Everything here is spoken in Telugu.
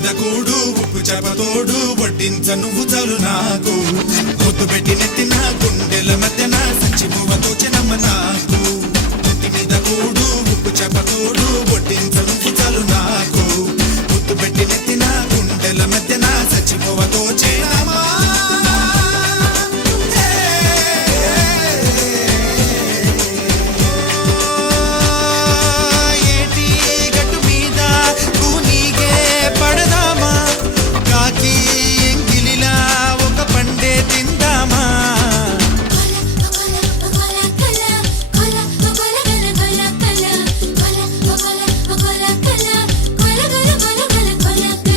మీద కూడు ఉప్పు చేపతోడు వడ్డించ నువ్వు చాలు నాకు ముద్దు పెట్టి నెత్తిన గుండెల మధ్యన సంచి పువ్వతో చినమ్మ నాకు నెత్తి మీద కూడు ఉప్పు చేపతోడు వడ్డించ నువ్వు చాలు నాకు